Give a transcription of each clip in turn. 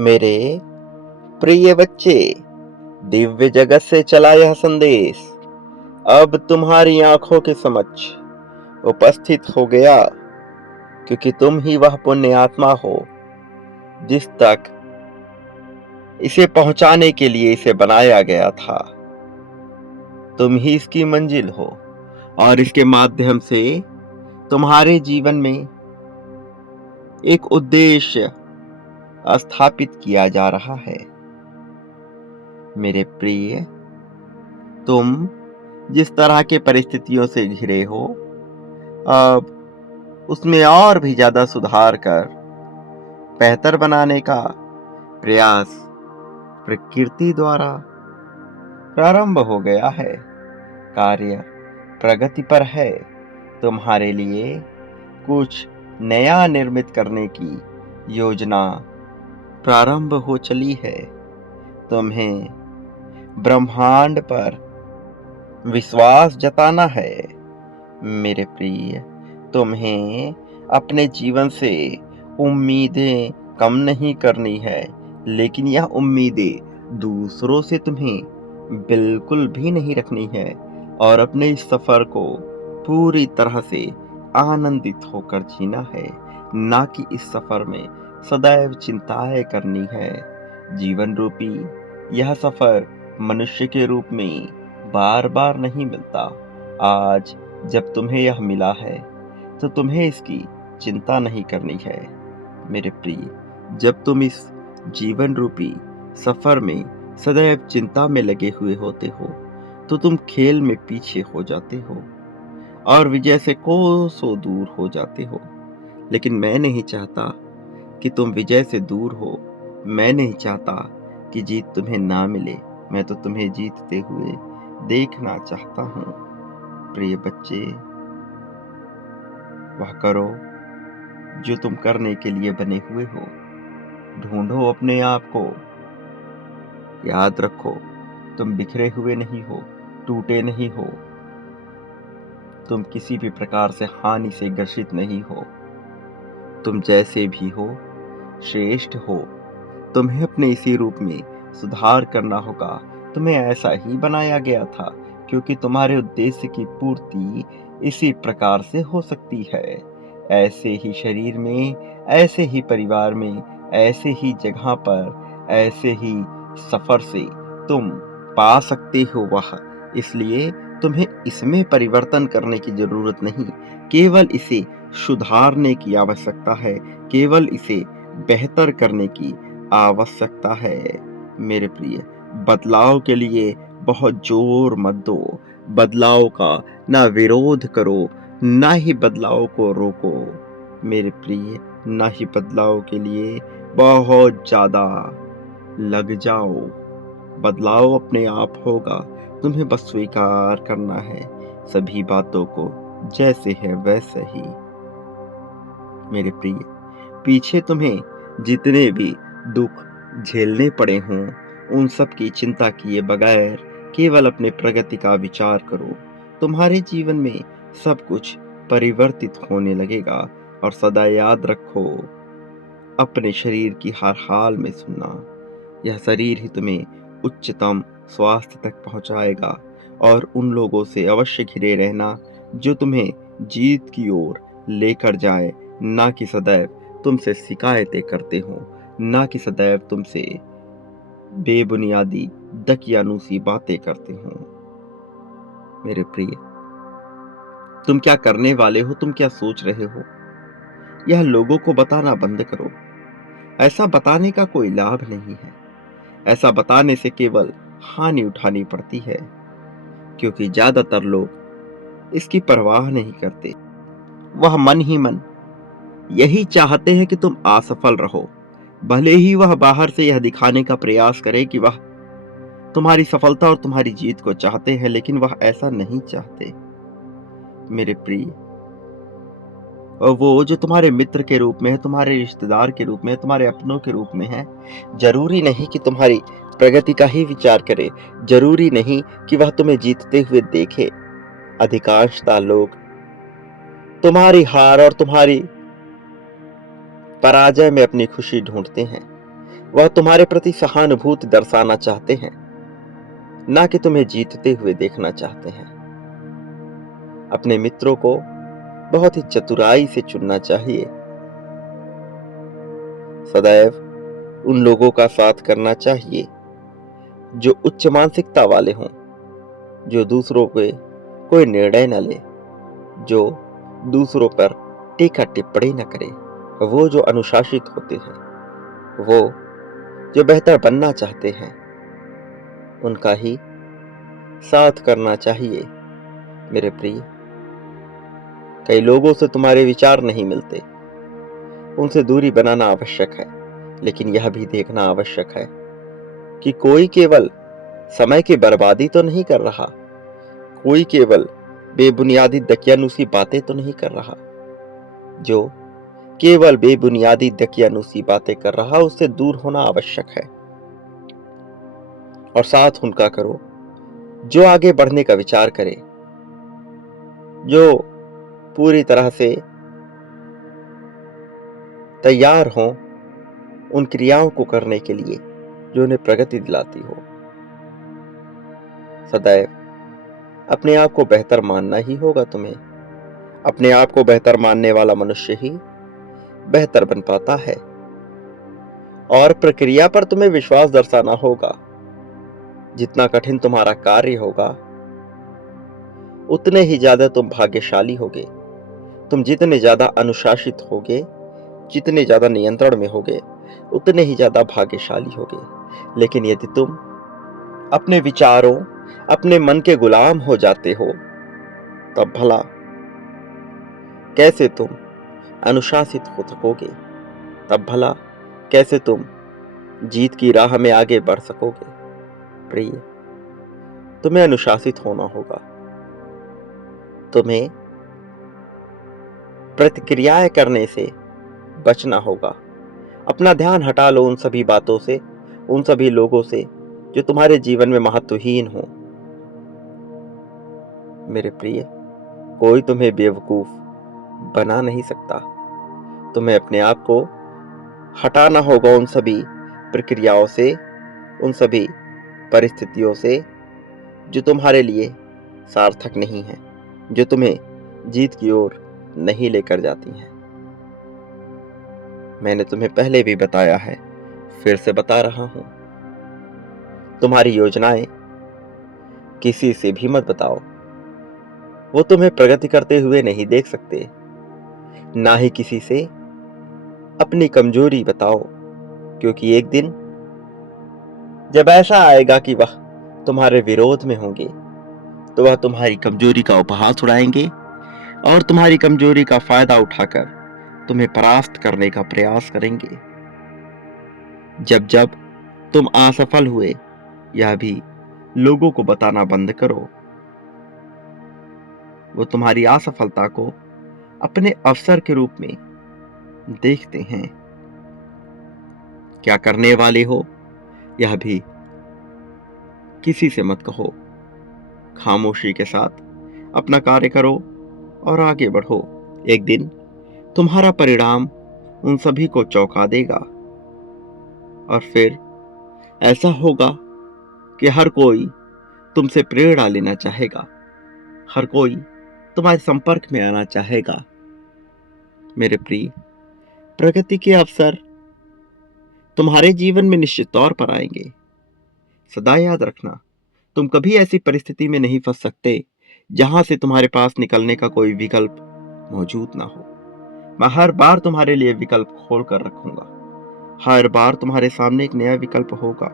मेरे प्रिय बच्चे, दिव्य जगत से चला यह संदेश अब तुम्हारी आंखों के समक्ष उपस्थित हो गया, क्योंकि तुम ही वह पुण्य आत्मा हो जिस तक इसे पहुंचाने के लिए इसे बनाया गया था। तुम ही इसकी मंजिल हो और इसके माध्यम से तुम्हारे जीवन में एक उद्देश्य स्थापित किया जा रहा है। मेरे प्रिय, तुम जिस तरह के परिस्थितियों से घिरे हो, अब उसमें और भी ज्यादा सुधार कर बेहतर बनाने का प्रयास प्रकृति द्वारा प्रारंभ हो गया है। कार्य प्रगति पर है। तुम्हारे लिए कुछ नया निर्मित करने की योजना प्रारंभ हो चली है। तुम्हें ब्रह्मांड पर विश्वास जताना है। मेरे प्रिय, तुम्हें अपने जीवन से उम्मीदें कम नहीं करनी है, लेकिन यह उम्मीदें दूसरों से तुम्हें बिल्कुल भी नहीं रखनी है और अपने इस सफर को पूरी तरह से आनंदित होकर जीना है, ना कि इस सफर में सदैव चिंताएं करनी है। जीवन रूपी यह सफर मनुष्य के रूप में बार बार नहीं मिलता। आज जब तुम्हें यह मिला है तो तुम्हें इसकी चिंता नहीं करनी है। मेरे प्रिय, जब तुम इस जीवन रूपी सफर में सदैव चिंता में लगे हुए होते हो तो तुम खेल में पीछे हो जाते हो और विजय से कोसों दूर हो जाते हो। लेकिन मैं नहीं चाहता कि तुम विजय से दूर हो। मैं नहीं चाहता कि जीत तुम्हें ना मिले। मैं तो तुम्हें जीतते हुए देखना चाहता हूँ। प्रिय बच्चे, वह करो जो तुम करने के लिए बने हुए हो। ढूंढो अपने आप को। याद रखो, तुम बिखरे हुए नहीं हो, टूटे नहीं हो। तुम किसी भी प्रकार से हानि से ग्रसित नहीं हो। तुम जैसे भी हो श्रेष्ठ हो। तुम्हें अपने इसी रूप में सुधार करना होगा। तुम्हें ऐसा ही बनाया गया था, क्योंकि तुम्हारे उद्देश्य की पूर्ति इसी प्रकार से हो सकती है। ऐसे ही शरीर में, ऐसे ही परिवार में, ऐसे ही जगह पर, ऐसे ही सफर से तुम पा सकते हो वह। इसलिए तुम्हें इसमें परिवर्तन करने की जरूरत नहीं, केवल इसे सुधारने की आवश्यकता है, केवल इसे बेहतर करने की आवश्यकता है। मेरे प्रिय, बदलाव के लिए बहुत जोर मत दो। बदलाव का ना विरोध करो, ना ही बदलाव को रोको। मेरे प्रिय, ना ही बदलाव के लिए बहुत ज्यादा लग जाओ। बदलाव अपने आप होगा, तुम्हें बस स्वीकार करना है सभी बातों को जैसे है वैसे ही। मेरे प्रिय, पीछे तुम्हें जितने भी दुख झेलने पड़े हों, उन सब की चिंता किए बगैर केवल अपने प्रगति का विचार करो। तुम्हारे जीवन में सब कुछ परिवर्तित होने लगेगा। और सदा याद रखो, अपने शरीर की हर हाल में सुनना। यह शरीर ही तुम्हें उच्चतम स्वास्थ्य तक पहुंचाएगा। और उन लोगों से अवश्य घिरे रहना जो तुम्हें जीत की ओर लेकर जाए, ना कि सदैव तुमसे शिकायतें करते हो, ना कि सदैव तुमसे बेबुनियादी दकियानूसी बातें करते हो। मेरे प्रिय, तुम क्या करने वाले हो, तुम क्या सोच रहे हो, यह लोगों को बताना बंद करो। ऐसा बताने का कोई लाभ नहीं है। ऐसा बताने से केवल हानि उठानी पड़ती है, क्योंकि ज्यादातर लोग इसकी परवाह नहीं करते। वह मन ही मन यही चाहते हैं कि तुम असफल रहो, भले ही वह बाहर से यह दिखाने का प्रयास करे कि वह तुम्हारी सफलता और तुम्हारी जीत को चाहते हैं, लेकिन वह ऐसा नहीं चाहते। मेरे प्रिय, और वो जो तुम्हारे मित्र के रूप में है, तुम्हारे रिश्तेदार के रूप में है, तुम्हारे अपनों के रूप में है, जरूरी नहीं कि तुम्हारी प्रगति का ही विचार करे। जरूरी नहीं कि वह तुम्हें जीतते हुए देखे। अधिकांशतः लोग तुम्हारी हार और तुम्हारी पराजय में अपनी खुशी ढूंढते हैं। वह तुम्हारे प्रति सहानुभूति दर्शाना चाहते हैं, ना कि तुम्हें जीतते हुए देखना चाहते हैं। अपने मित्रों को बहुत ही चतुराई से चुनना चाहिए। सदैव उन लोगों का साथ करना चाहिए जो उच्च मानसिकता वाले हों, जो दूसरों पे कोई निर्णय न ले, जो दूसरों पर टीका टिप्पणी न करे। वो जो अनुशासित होते हैं, वो जो बेहतर बनना चाहते हैं, उनका ही साथ करना चाहिए। मेरे प्रिय, कई लोगों से तुम्हारे विचार नहीं मिलते, उनसे दूरी बनाना आवश्यक है, लेकिन यह भी देखना आवश्यक है कि कोई केवल समय की बर्बादी तो नहीं कर रहा, कोई केवल बेबुनियादी दकियानुसी बातें तो नहीं कर रहा। जो केवल बेबुनियादी दकियानुसी बातें कर रहा, उससे दूर होना आवश्यक है और साथ उनका करो जो आगे बढ़ने का विचार करे, जो पूरी तरह से तैयार हो उन क्रियाओं को करने के लिए जो उन्हें प्रगति दिलाती हो। सदैव अपने आप को बेहतर मानना ही होगा तुम्हें। अपने आप को बेहतर मानने वाला मनुष्य ही बेहतर बन पाता है और प्रक्रिया पर तुम्हें विश्वास दर्शाना होगा। जितना कठिन तुम्हारा कार्य होगा, उतने ही ज्यादा तुम भाग्यशाली होगे। तुम जितने ज्यादा अनुशासित होगे, जितने ज्यादा नियंत्रण में होगे, उतने ही ज्यादा भाग्यशाली होगे। लेकिन यदि तुम अपने विचारों, अपने मन के गुलाम हो जाते हो, तब भला कैसे तुम अनुशासित हो सकोगे? तब भला कैसे तुम जीत की राह में आगे बढ़ सकोगे? प्रिय, तुम्हें अनुशासित होना होगा। तुम्हें प्रतिक्रियाएं करने से बचना होगा। अपना ध्यान हटा लो उन सभी बातों से, उन सभी लोगों से जो तुम्हारे जीवन में महत्वहीन हो। मेरे प्रिय, कोई तुम्हें बेवकूफ बना नहीं सकता। तुम्हें अपने आप को हटाना होगा उन सभी प्रक्रियाओं से, उन सभी परिस्थितियों से जो तुम्हारे लिए सार्थक नहीं है, जो तुम्हें जीत की ओर नहीं लेकर जाती हैं। मैंने तुम्हें पहले भी बताया है, फिर से बता रहा हूं, तुम्हारी योजनाएं किसी से भी मत बताओ। वो तुम्हें प्रगति करते हुए नहीं देख सकते। ना ही किसी से अपनी कमजोरी बताओ, क्योंकि एक दिन जब ऐसा आएगा कि वह तुम्हारे विरोध में होंगे, तो वह तुम्हारी कमजोरी का उपहास उड़ाएंगे और तुम्हारी कमजोरी का फायदा उठाकर तुम्हें परास्त करने का प्रयास करेंगे। जब जब तुम असफल हुए, यह भी लोगों को बताना बंद करो। वो तुम्हारी असफलता को अपने अवसर के रूप में देखते हैं। क्या करने वाले हो, यह भी किसी से मत कहो। खामोशी के साथ अपना कार्य करो और आगे बढ़ो। एक दिन तुम्हारा परिणाम उन सभी को चौंका देगा और फिर ऐसा होगा कि हर कोई तुमसे प्रेरणा लेना चाहेगा, हर कोई तुम्हारे संपर्क में आना चाहेगा। मेरे प्रिय, प्रगति के अवसर तुम्हारे जीवन में निश्चित तौर पर आएंगे। सदा याद रखना, तुम कभी ऐसी परिस्थिति में नहीं फंस सकते जहां से तुम्हारे पास निकलने का कोई विकल्प मौजूद ना हो। मैं हर बार तुम्हारे लिए विकल्प खोल कर रखूंगा। हर बार तुम्हारे सामने एक नया विकल्प होगा।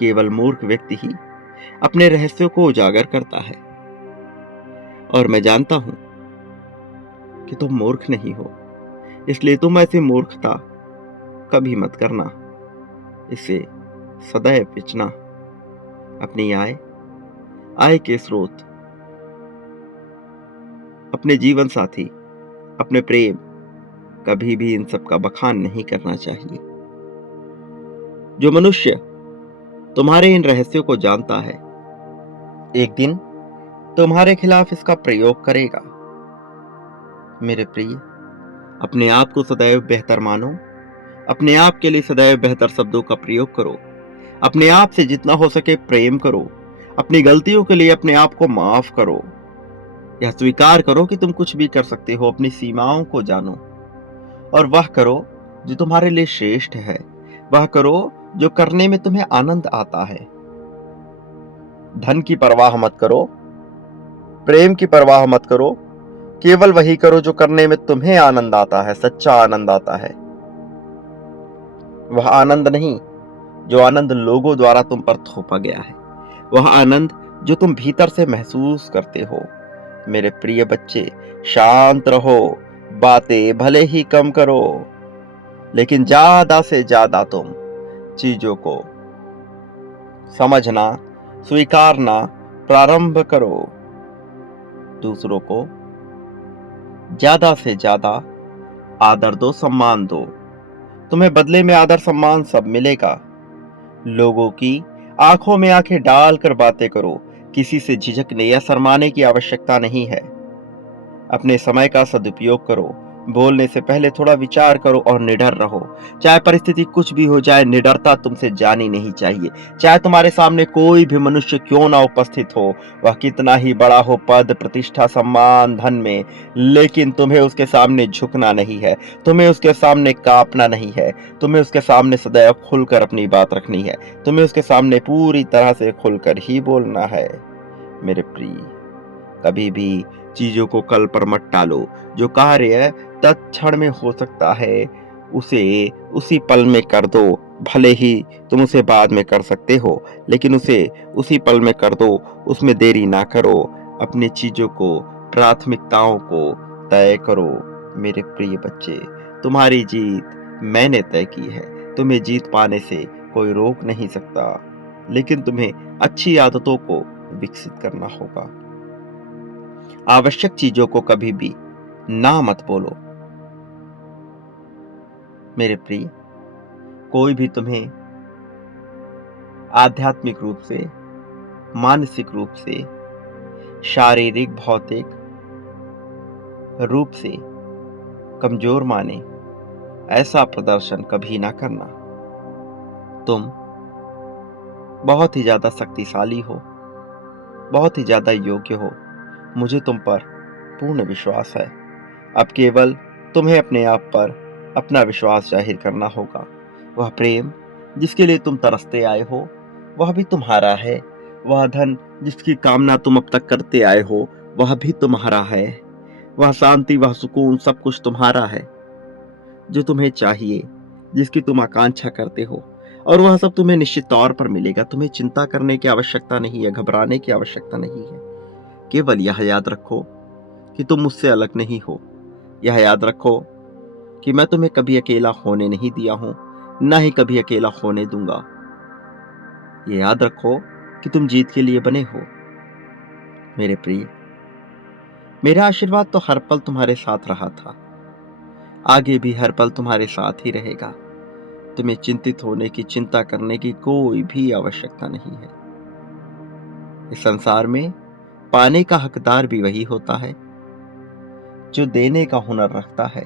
केवल मूर्ख व्यक्ति ही अपने रहस्यों को उजागर करता है, और मैं जानता हूं कि तुम मूर्ख नहीं हो, इसलिए तुम ऐसी मूर्खता कभी मत करना। इससे सदैव पिछना। अपनी आय के स्रोत, अपने जीवन साथी, अपने प्रेम, कभी भी इन सब का बखान नहीं करना चाहिए। जो मनुष्य तुम्हारे इन रहस्यों को जानता है, एक दिन तुम्हारे खिलाफ इसका प्रयोग करेगा। मेरे प्रिय, अपने आप को सदैव बेहतर मानो अपने आप के लिए सदैव बेहतर शब्दों का प्रयोग करो। अपने आप से जितना हो सके प्रेम करो। अपनी गलतियों के लिए अपने आप को माफ करो। यह स्वीकार करो कि तुम कुछ भी कर सकते हो। अपनी सीमाओं को जानो और वह करो जो तुम्हारे लिए श्रेष्ठ है। वह करो जो करने में तुम्हें आनंद आता है। धन की परवाह मत करो, प्रेम की परवाह मत करो। केवल वही करो जो करने में तुम्हें आनंद आता है, सच्चा आनंद आता है। वह आनंद नहीं जो आनंद लोगों द्वारा तुम पर थोपा गया है। वह आनंद जो तुम भीतर से महसूस करते हो। मेरे प्रिय बच्चे, शांत रहो। बातें भले ही कम करो, लेकिन ज्यादा से ज्यादा तुम चीजों को समझना, स्वीकारना प्रारंभ करो। दूसरों को ज्यादा से ज्यादा आदर दो, सम्मान दो। तुम्हें बदले में आदर सम्मान सब मिलेगा। लोगों की आंखों में आंखें डालकर बातें करो। किसी से झिझकने या शर्माने की आवश्यकता नहीं है। अपने समय का सदुपयोग करो। बोलने से पहले थोड़ा विचार करो और निडर रहो। चाहे परिस्थिति कुछ भी हो जाए, निडरता तुमसे जानी नहीं चाहिए। चाहे तुम्हारे सामने कोई भी मनुष्य क्यों ना उपस्थित हो, वह कितना ही बड़ा हो, पद, प्रतिष्ठा, सम्मान, धन में, लेकिन तुम्हें उसके सामने झुकना नहीं है। तुम्हें उसके सामने कांपना नहीं है। तुम्हें उसके सामने सदैव खुलकर अपनी बात रखनी है। तुम्हें उसके सामने पूरी तरह से खुलकर ही बोलना है। मेरे प्रिय, कभी भी चीजों को कल पर मत टालो। जो कार्य तत्क्षण में हो सकता है, उसे उसी पल में कर दो। भले ही तुम उसे बाद में कर सकते हो, लेकिन उसे उसी पल में कर दो। उसमें देरी ना करो। अपनी चीजों को, प्राथमिकताओं को तय करो। मेरे प्रिय बच्चे, तुम्हारी जीत मैंने तय की है। तुम्हें जीत पाने से कोई रोक नहीं सकता, लेकिन तुम्हें अच्छी आदतों को विकसित करना होगा। आवश्यक चीजों को कभी भी ना मत बोलो। मेरे प्रिय, कोई भी तुम्हें आध्यात्मिक रूप से, मानसिक रूप से, शारीरिक, भौतिक रूप से कमजोर माने, ऐसा प्रदर्शन कभी ना करना। तुम बहुत ही ज्यादा शक्तिशाली हो, बहुत ही ज्यादा योग्य हो। मुझे तुम पर पूर्ण विश्वास है। अब केवल तुम्हें अपने आप पर अपना विश्वास जाहिर करना होगा। वह प्रेम जिसके लिए तुम तरसते आए हो, वह भी तुम्हारा है। वह धन जिसकी कामना तुम अब तक करते आए हो, वह भी तुम्हारा है। वह शांति, वह सुकून, सब कुछ तुम्हारा है जो तुम्हें चाहिए, जिसकी तुम आकांक्षा करते हो, और वह सब तुम्हें निश्चित तौर पर मिलेगा। तुम्हें चिंता करने की आवश्यकता नहीं है, घबराने की आवश्यकता नहीं है। केवल यह याद रखो कि तुम मुझसे अलग नहीं हो। यह याद रखो कि मैं तुम्हें कभी अकेला होने नहीं दिया हूं, ना ही कभी अकेला होने दूंगा। ये याद रखो कि तुम जीत के लिए बने हो। मेरे प्रिय, मेरा आशीर्वाद तो हर पल तुम्हारे साथ रहा था, आगे भी हर पल तुम्हारे साथ ही रहेगा। तुम्हें चिंतित होने की, चिंता करने की कोई भी आवश्यकता नहीं है। इस संसार में पाने का हकदार भी वही होता है जो देने का हुनर रखता है।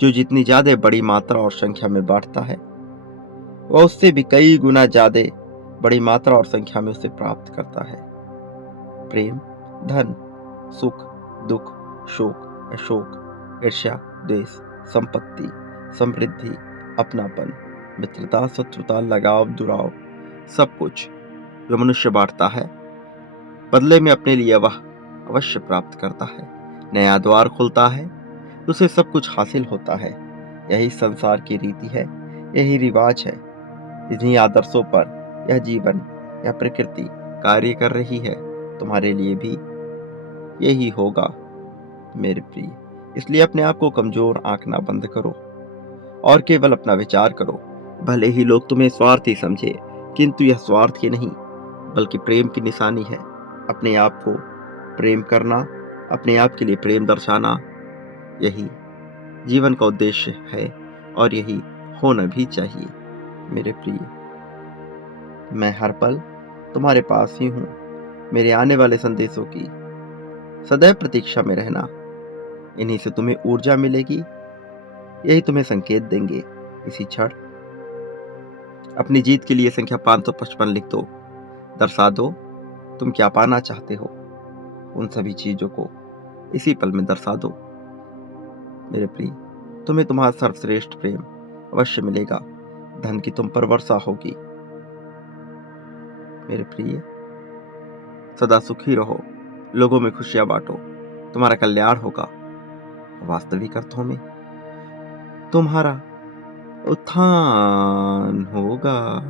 जो जितनी ज्यादा बड़ी मात्रा और संख्या में बांटता है, वह उससे भी कई गुना ज्यादा बड़ी मात्रा और संख्या में उसे प्राप्त करता है। प्रेम, धन, सुख, दुख, शोक, अशोक, ईर्ष्या, द्वेष, संपत्ति, समृद्धि, अपनापन, मित्रता, शत्रुता, लगाव, दुराव, सब कुछ जो मनुष्य बांटता है, बदले में अपने लिए वह अवश्य प्राप्त करता है। नया द्वार खुलता है, उसे सब कुछ हासिल होता है। यही संसार की रीति है, यही रिवाज है। इन्हीं आदर्शों पर यह जीवन, यह प्रकृति कार्य कर रही है। तुम्हारे लिए भी यही होगा मेरे प्रिय। इसलिए अपने आप को कमजोर आंकना बंद करो और केवल अपना विचार करो। भले ही लोग तुम्हें स्वार्थी समझे, किंतु यह स्वार्थ की नहीं बल्कि प्रेम की निशानी है। अपने आप को प्रेम करना, अपने आप के लिए प्रेम दर्शाना, यही जीवन का उद्देश्य है और यही होना भी चाहिए। मेरे प्रिय, मैं हर पल तुम्हारे पास ही हूँ। मेरे आने वाले संदेशों की सदैव प्रतीक्षा में रहना। इन्हीं से तुम्हें ऊर्जा मिलेगी, यही तुम्हें संकेत देंगे, इसी क्षण अपनी जीत के लिए संख्या 555 लिख दो। दर्शा दो तुम क्या पाना चाहते हो। उन सभी चीजों को इसी पल में दर्शा दो। मेरे प्रिय, तुम्हें तुम्हारा सर्वश्रेष्ठ प्रेम अवश्य मिलेगा। धन की तुम पर वर्षा होगी। मेरे प्रिय, सदा सुखी रहो, लोगों में खुशियां बांटो, तुम्हारा कल्याण होगा। वास्तविक अर्थों में तुम्हारा उत्थान होगा।